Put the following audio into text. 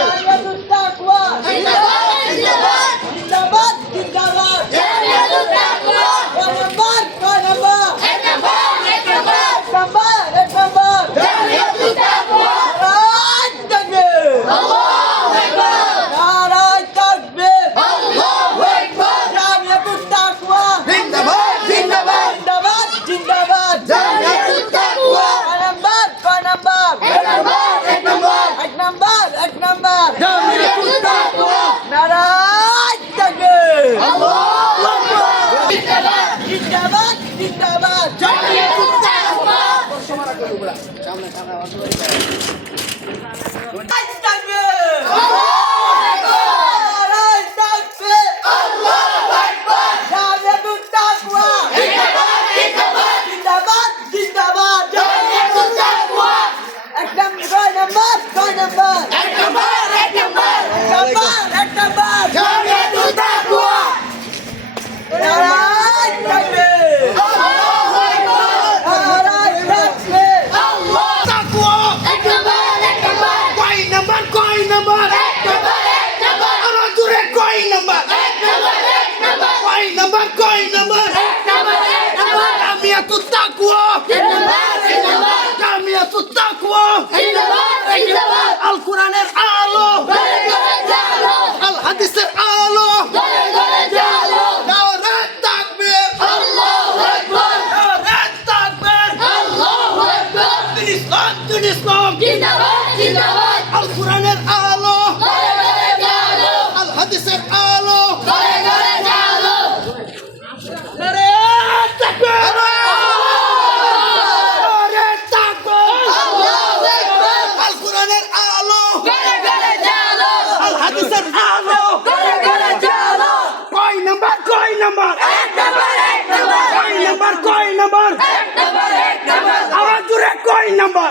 জামিয়াতুত তাকওয়া জিন্দাবাদ জিন্দাবাদ। জিন্দাবাদ নারায় নাম্বার কয় নাম্বার? জামিয়াতুত তাকওয়া জামিয়াতুত তাকওয়া আল কোরআনের আলো। আল হাদিসের আলো। নারে তাকবীর। নারে তাকবীর দিন ইসলাম দিন ইসলাম আল কোরআনের আলো আল হাদিসের আলো নারে তাকবীর নারে তাকবীর আল কোরআনের আলো আল হাদিসের আলো কয় নাম্বার কয় নাম্বার কয় নাম্বার কয় নাম্বার আওয়াজ জুড়ে কয় নাম্বার